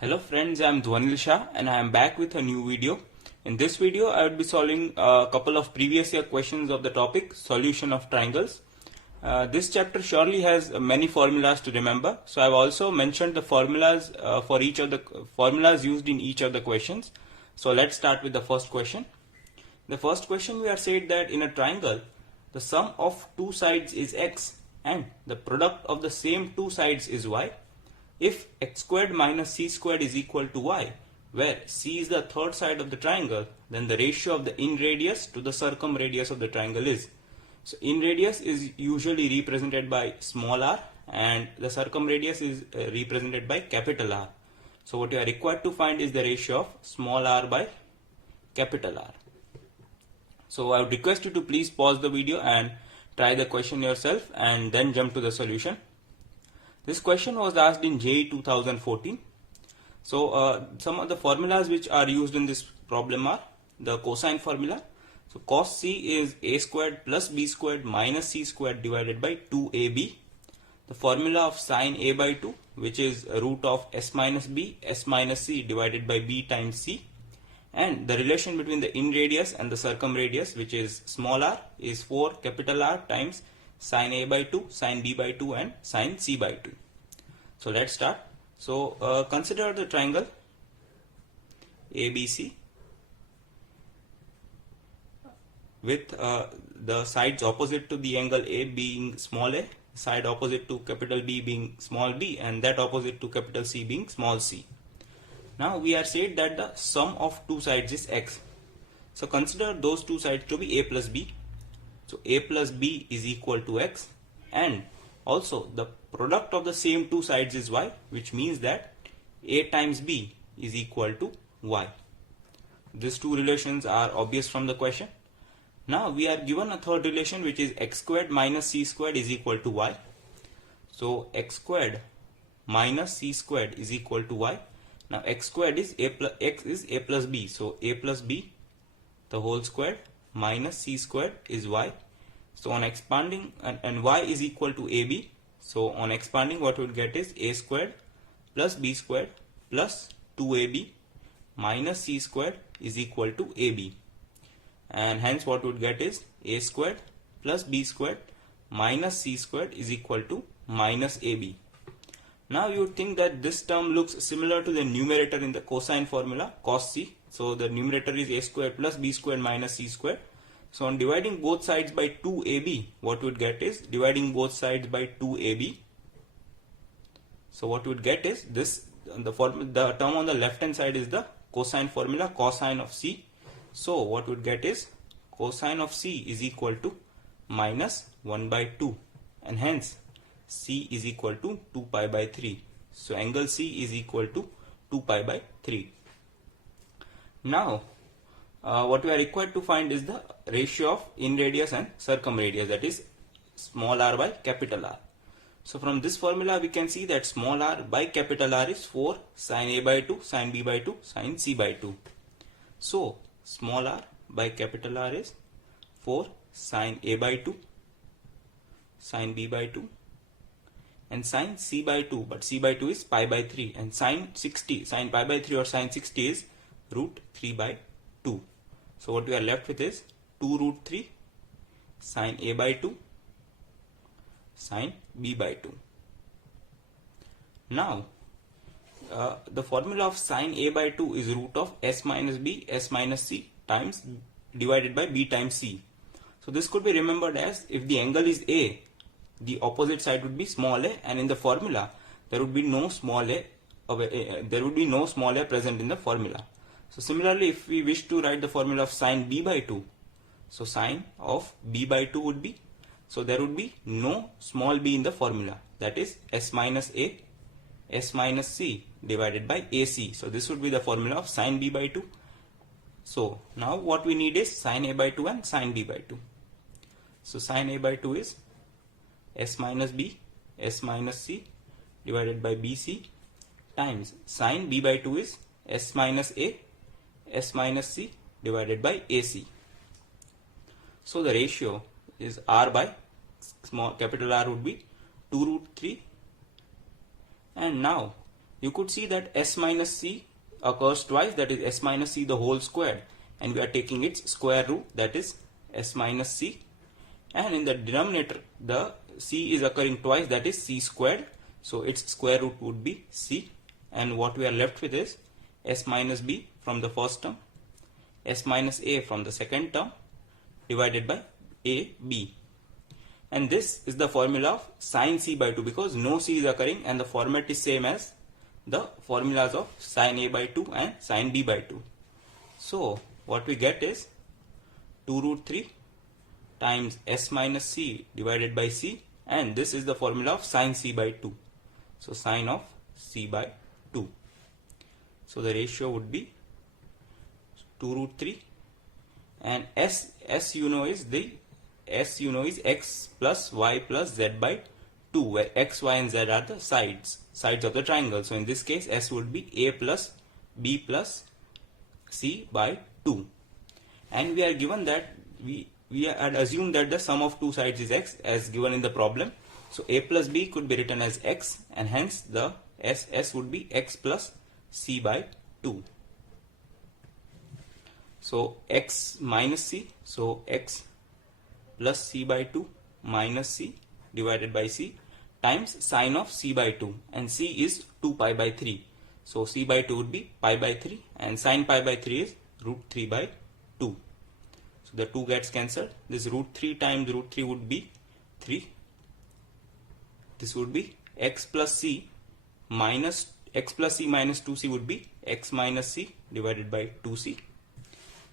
Hello friends, I am Dhwanil Shah and I am back with a new video. In this video, I will be solving a couple of previous year questions of the topic solution of triangles. This chapter surely has many formulas to remember. So I have also mentioned the formulas for each of the formulas used in each of the questions. So let's start with the first question. The first question we are said that in a triangle, the sum of two sides is x and the product of the same two sides is y. If x squared minus c squared is equal to y, where c is the third side of the triangle, then the ratio of the in radius to the circumradius of the triangle is. So in radius is usually represented by small r and the circumradius is represented by capital R. So what you are required to find is the ratio of small r by capital R. So I would request you to please pause the video and try the question yourself and then jump to the solution. This question was asked in JEE 2014. So some of the formulas which are used in this problem are the cosine formula. So cos c is a squared plus b squared minus c squared divided by 2ab. The formula of sine a by 2, which is root of s minus b, s minus c divided by b times c. And the relation between the in radius and the circumradius, which is small r, is 4 capital R times sine a by 2, sine b by 2 and sine c by 2. So let's start. So consider the triangle ABC with the sides opposite to the angle A being small a, side opposite to capital B being small b, and that opposite to capital C being small c. Now we are said that the sum of two sides is x. So consider those two sides to be a plus b. So a plus b is equal to x, and also the product of the same two sides is y, which means that a times b is equal to y. These two relations are obvious from the question. Now we are given a third relation, which is x squared minus c squared is equal to y. So x squared minus c squared is equal to y. Now x squared is x is a plus b. So a plus b the whole squared minus c squared is y. So on expanding and y is equal to ab. So on expanding, what we will get is a squared plus b squared plus 2ab minus c squared is equal to ab. And hence what we would get is a squared plus b squared minus c squared is equal to minus ab. Now you would think that this term looks similar to the numerator in the cosine formula cos c. So the numerator is a squared plus b squared minus c squared. So on dividing both sides by 2ab, what we would get is dividing both sides by 2ab. So what we would get is this, the term on the left hand side is the cosine formula cosine of c. So what we would get is cosine of c is equal to minus 1 by 2, and hence c is equal to 2 pi by 3. So angle c is equal to 2 pi by 3. Now what we are required to find is the ratio of in radius and circumradius, that is small r by capital R. So from this formula we can see that small r by capital R is 4 sine a by 2, sine b by 2, sine c by 2. So small r by capital R is 4 sine a by 2, sine b by 2 and sine c by 2, but c by 2 is pi by 3, and sine pi by 3 or sine 60 is root 3 by 2. So what we are left with is 2 root 3 sine a by 2 sine b by 2. Now the formula of sine a by 2 is root of s minus b, s minus c times divided by b times c. So this could be remembered as, if the angle is a, the opposite side would be small a, and in the formula there would be no small a present in the formula. So similarly, if we wish to write the formula of sine b by 2, so sine of b by 2 would be, so there would be no small b in the formula, that is s minus a, s minus c divided by ac. So this would be the formula of sine b by 2. So now what we need is sine a by 2 and sine b by 2. So sine a by 2 is s minus b, s minus c divided by bc times sine b by 2 is s minus a, s minus c divided by ac. So the ratio is r by small capital R would be 2 root 3, and now you could see that s minus c occurs twice, that is s minus c the whole squared, and we are taking its square root, that is s minus c, and in the denominator the c is occurring twice, that is c squared, so its square root would be c, and what we are left with is s minus b from the first term, s minus a from the second term, divided by ab. And this is the formula of sin c by 2, because no c is occurring and the format is same as the formulas of sin a by 2 and sin b by 2. So what we get is 2 root 3 times s minus c divided by c, and this is the formula of sin c by 2. So sin of c by 2. So the ratio would be 2 root 3, and s you know is x plus y plus z by 2, where x, y and z are the sides of the triangle. So in this case s would be a plus b plus c by 2, and we are given that we had assumed that the sum of two sides is x as given in the problem. So a plus b could be written as x, and hence the s would be x plus c by 2. So x minus c, so x plus c by 2 minus c divided by c times sine of c by 2, and c is 2 pi by 3. So c by 2 would be pi by 3, and sine pi by 3 is root 3 by 2. So the 2 gets cancelled. This root 3 times root 3 would be 3. This would be x plus c minus 2c would be x minus c divided by 2c,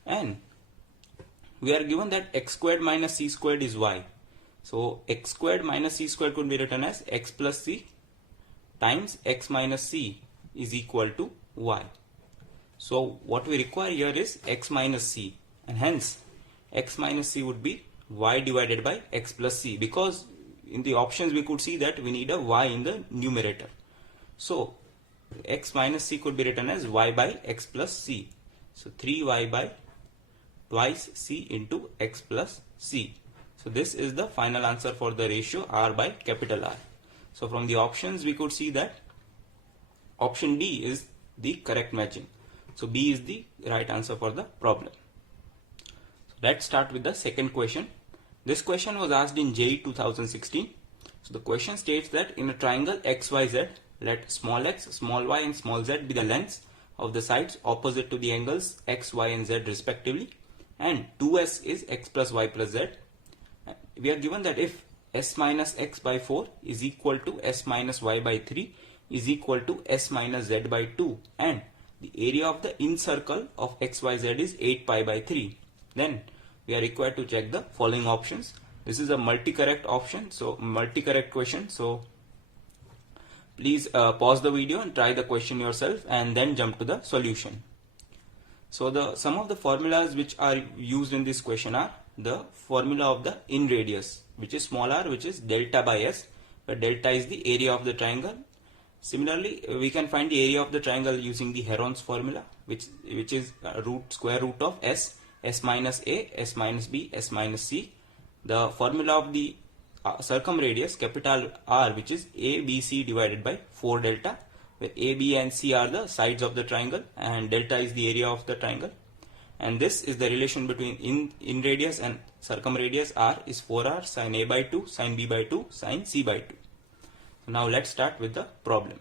and we are given that x squared minus c squared is y. So x squared minus c squared could be written as x plus c times x minus c is equal to y. So what we require here is x minus c, and hence x minus c would be y divided by x plus c, because in the options we could see that we need a y in the numerator. So x minus c could be written as y by x plus c. So 3y by twice c into x plus c. So this is the final answer for the ratio r by capital R. So from the options we could see that option D is the correct matching. So B is the right answer for the problem. So let's start with the second question. This question was asked in JEE 2016. So the question states that in a triangle XYZ, let small x, small y and small z be the lengths of the sides opposite to the angles x, y and z respectively, and 2s is x plus y plus z. We are given that if s minus x by 4 is equal to s minus y by 3 is equal to s minus z by 2, and the area of the incircle of xyz is 8 pi by 3, then we are required to check the following options. This is a multi-correct option, so multi-correct question. So please pause the video and try the question yourself and then jump to the solution. So some of the formulas which are used in this question are the formula of the in radius, which is small r, which is delta by s, where delta is the area of the triangle. Similarly, we can find the area of the triangle using the Heron's formula, which is square root of s minus a, s minus b, s minus c. The formula of the circumradius capital R, which is a, b, c divided by 4 delta, where a, b and c are the sides of the triangle and delta is the area of the triangle. And this is the relation between in radius and circumradius. R is 4r sin a by 2, sin b by 2, sin c by 2. So now let's start with the problem.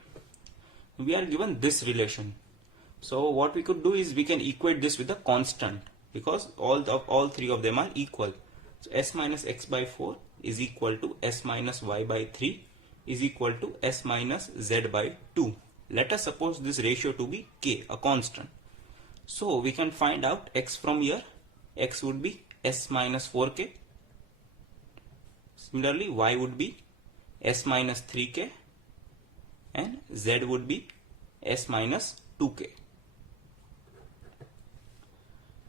We are given this relation. So what we could do is we can equate this with a constant, because all three of them are equal. So s minus x by 4 is equal to s minus y by 3 is equal to s minus z by 2. Let us suppose this ratio to be k, a constant. So we can find out x from here. X would be s minus 4k. Similarly, y would be s minus 3k and z would be s minus 2k.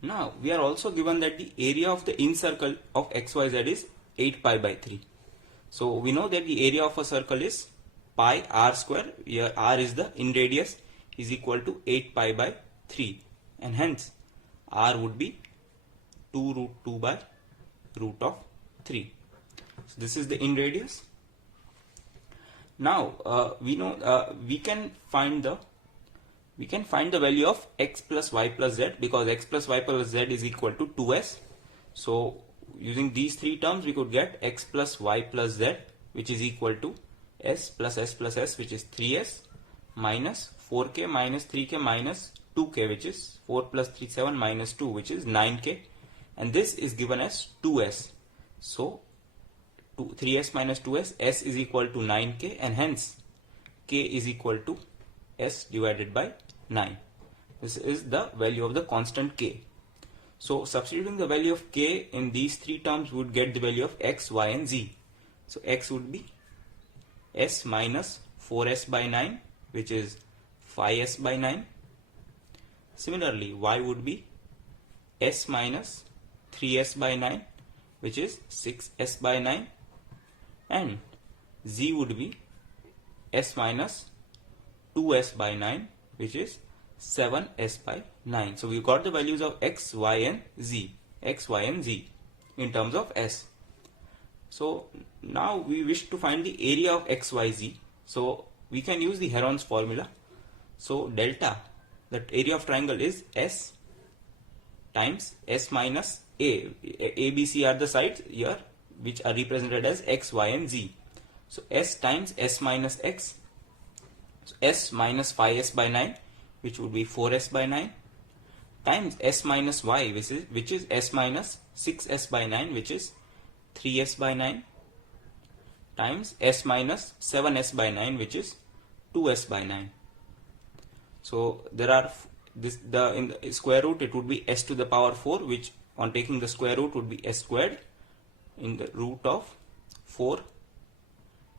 Now we are also given that the area of the incircle of xyz is 8 pi by 3. So we know that the area of a circle is pi r square, where r is the in radius, is equal to 8 pi by 3, and hence r would be 2 root 2 by root of 3. So this is the in radius. Now we know we can find the value of x plus y plus z, because x plus y plus z is equal to 2s. So using these three terms we could get x plus y plus z, which is equal to s plus s, which is 3s, minus 4k minus 3k minus 2k, which is 4 plus 3 7 minus 2, which is 9k, and this is given as 2s. So 3s minus 2s, s is equal to 9k, and hence k is equal to s divided by 9. This is the value of the constant k. So substituting the value of k in these three terms would get the value of x, y and z. So x would be s minus 4s by 9, which is 5s by 9. Similarly, y would be s minus 3s by 9, which is 6s by 9, and z would be s minus 2s by 9, which is 7s by 9. So we got the values of x, y and z, in terms of s. So now we wish to find the area of x, y, z. So we can use the Heron's formula. So delta, that area of triangle, is s times s minus a. A, b, c are the sides here which are represented as x, y and z. So s times s minus x, so s minus 5s by 9, which would be 4s by 9, times s minus y, which is s minus 6s by 9, which is 3s by 9, times s minus 7s by 9, which is 2s by 9. So there are in the square root it would be s to the power 4, which on taking the square root would be s squared in the root of 4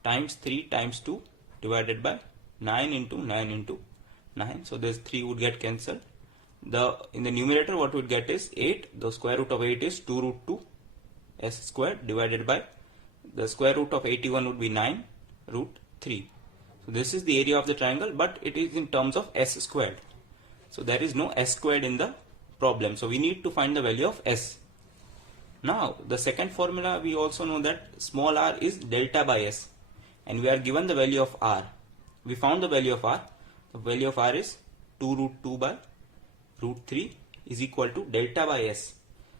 times 3 times 2 divided by 9 into 9 into 9. So this 3 would get cancelled. In the numerator what we would get is 8. The square root of 8 is 2 root 2 s squared divided by the square root of 81 would be 9 root 3. So this is the area of the triangle, but it is in terms of s squared. So there is no s squared in the problem. So we need to find the value of s. Now the second formula, we also know that small r is delta by s, and we are given the value of r. We found the value of r. The value of r is 2 root 2 by root 3 is equal to delta by s.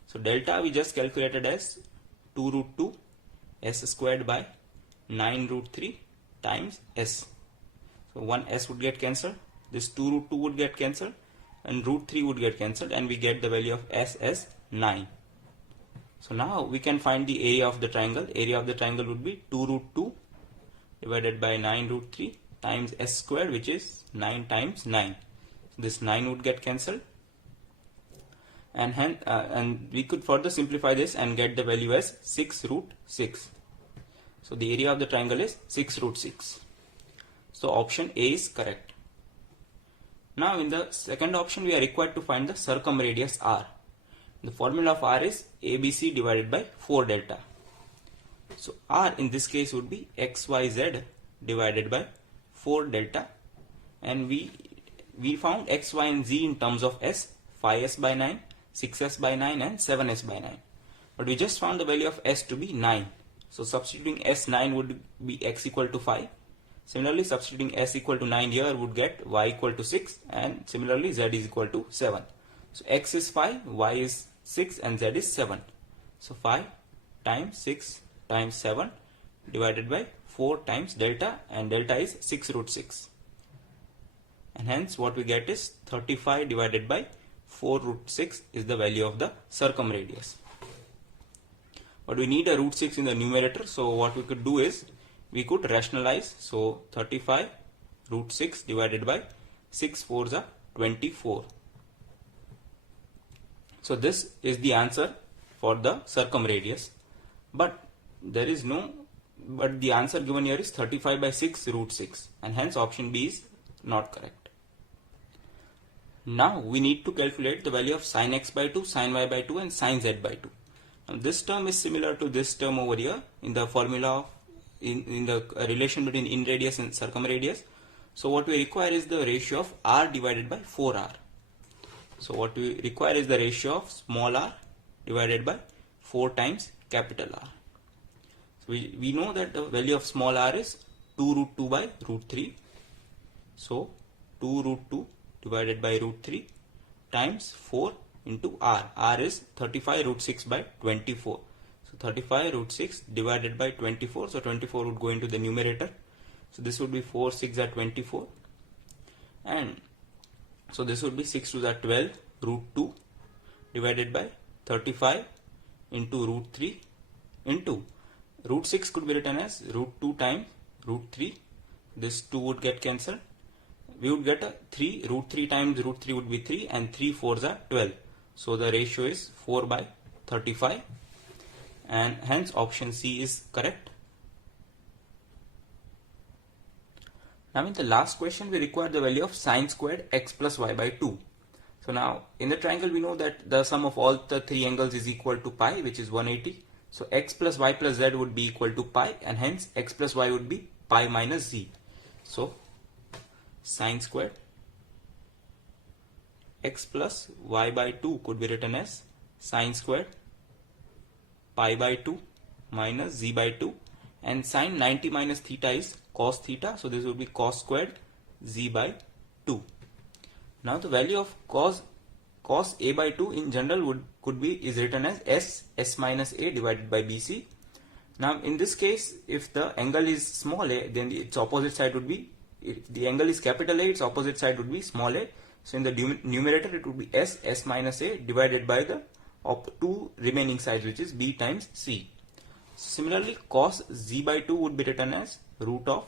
So delta we just calculated as 2 root 2 s squared by 9 root 3 times s. So one s would get cancelled, this 2 root 2 would get cancelled, and root 3 would get cancelled, and we get the value of s as 9. So now we can find the area of the triangle. Area of the triangle would be 2 root 2 divided by 9 root 3 times s squared, which is 9 times 9. So this 9 would get cancelled, and we could further simplify this and get the value as 6 root 6. So the area of the triangle is 6 root 6. So option A is correct. Now in the second option we are required to find the circumradius r. The formula of r is ABC divided by 4 delta. So r in this case would be xyz divided by 4 delta, and we found x, y and z in terms of s, 5s by 9, 6s by 9 and 7s by 9. But we just found the value of s to be 9. So substituting s9 would be x equal to 5. Similarly, substituting s equal to 9 here would get y equal to 6, and similarly z is equal to 7. So x is 5, y is 6 and z is 7. So 5 times 6 times 7 divided by 4 times delta, and delta is 6 root 6. And hence what we get is 35 divided by 4 root 6 is the value of the circumradius. But we need a root 6 in the numerator, so what we could do is we could rationalize. So 35 root 6 divided by 6 4s are 24. So this is the answer for the circumradius, but the answer given here is 35 by 6 root 6, and hence option B is not correct. Now we need to calculate the value of sin x by 2, sin y by 2 and sin z by 2. Now this term is similar to this term over here in the formula of in the relation between in radius and circumradius. So what we require is the ratio of r divided by 4r. So what we require is the ratio of small r divided by 4 times capital R. So we know that the value of small r is 2 root 2 by root 3. So 2 root 2 divided by root 3 times 4 into r. R is 35 root 6 by 24. So 35 root 6 divided by 24. So 24 would go into the numerator. So this would be 4 6 are 24. And so this would be 6 2 are 12 root 2 divided by 35 into root 3 into root 6 could be written as root 2 times root 3. This 2 would get cancelled. We would get a 3. Root 3 times root 3 would be 3, and 3 4s are 12. So the ratio is 4 by 35, and hence option C is correct. Now in the last question we require the value of sine squared x plus y by 2. So now in the triangle we know that the sum of all the three angles is equal to pi, which is 180. So x plus y plus z would be equal to pi, and hence x plus y would be pi minus z. So sine squared x plus y by 2 could be written as sine squared pi by 2 minus z by 2, and sine 90 minus theta is cos theta, so this would be cos squared z by 2. Now the value of cos a by 2 in general is written as s minus a divided by bc. Now in this case, if the angle is small a, then its opposite side would be, if the angle is capital A, its opposite side would be small a. So in the numerator it would be s minus a divided by the two remaining sides, which is b times c. Similarly, cos z by 2 would be written as root of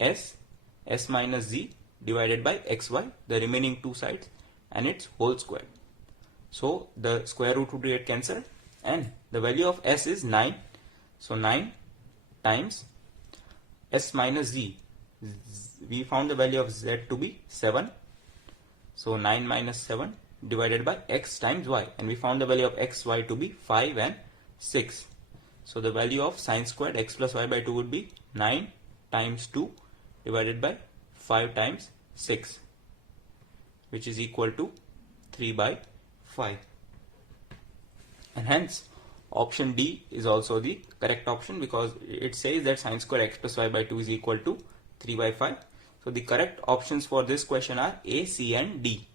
s minus z divided by xy, the remaining two sides, and its whole square. So the square root would get cancelled, and the value of s is 9. So 9 times s minus z. We found the value of z to be 7. So 9 minus 7 divided by x times y, and we found the value of xy to be 5 and 6. So the value of sine squared x plus y by 2 would be 9 times 2 divided by 5 times 6, which is equal to 3 by 5. And hence option D is also the correct option, because it says that sine square x plus y by 2 is equal to 3 by 5. So the correct options for this question are A, C and D.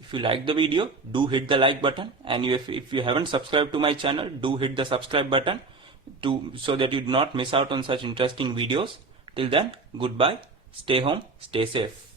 If you like the video, do hit the like button, and if you haven't subscribed to my channel, do hit the subscribe button so that you do not miss out on such interesting videos. Till then, goodbye, stay home, stay safe.